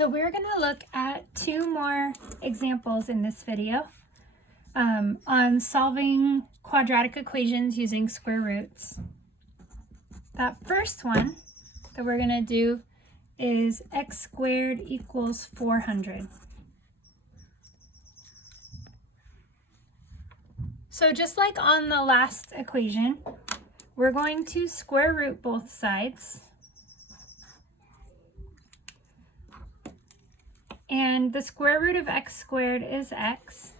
So we're going to look at two more examples in this video on solving quadratic equations using square roots. That first one that we're going to do is x squared equals 400. So just like on the last equation, we're going to square root both sides. And the square root of x squared is x.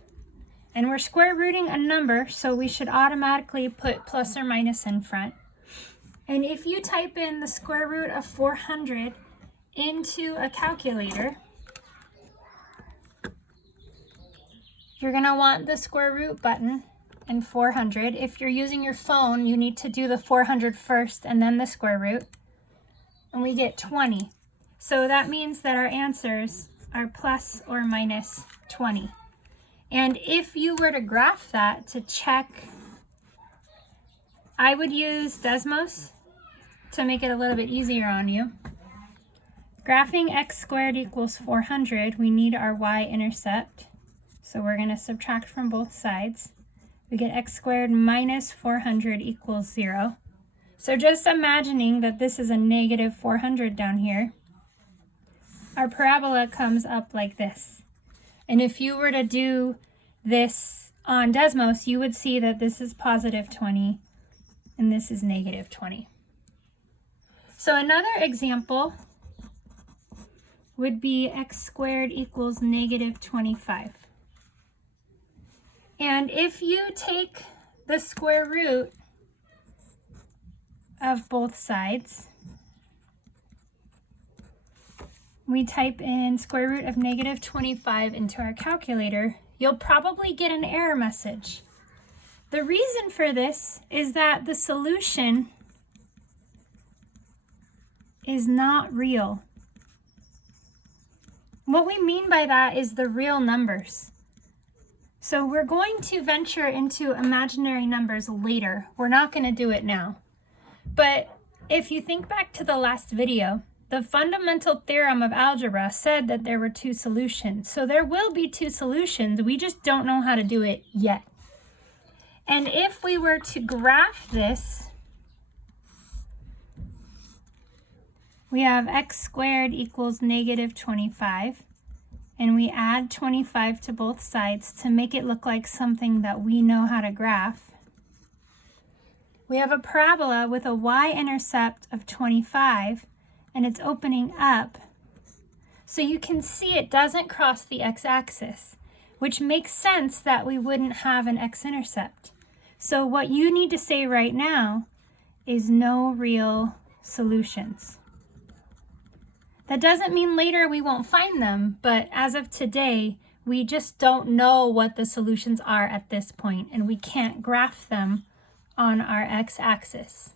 And we're square rooting a number, so we should automatically put plus or minus in front. And if you type in the square root of 400 into a calculator, you're going to want the square root button and 400. If you're using your phone, you need to do the 400 first and then the square root. And we get 20. So that means that our answers are plus or minus 20. And if you were to graph that to check, I would use Desmos to make it a little bit easier on you. Graphing x squared equals 400, we need our y-intercept. So we're going to subtract from both sides. We get x squared minus 400 equals 0. So just imagining that this is a negative 400 down here, our parabola comes up like this. And if you were to do this on Desmos, you would see that this is positive 20 and this is negative 20. So another example would be x squared equals negative 25. And if you take the square root of both sides, we type in square root of negative 25 into our calculator, you'll probably get an error message. The reason for this is that the solution is not real. What we mean by that is the real numbers. So we're going to venture into imaginary numbers later. We're not going to do it now. But if you think back to the last video, the fundamental theorem of algebra said that there were two solutions. So there will be two solutions. We just don't know how to do it yet. And if we were to graph this, we have x squared equals negative 25. And we add 25 to both sides to make it look like something that we know how to graph. We have a parabola with a y-intercept of 25, and it's opening up. So you can see it doesn't cross the x-axis, which makes sense that we wouldn't have an x-intercept. So what you need to say right now is no real solutions. That doesn't mean later we won't find them, but as of today, we just don't know what the solutions are at this point, and we can't graph them on our x-axis.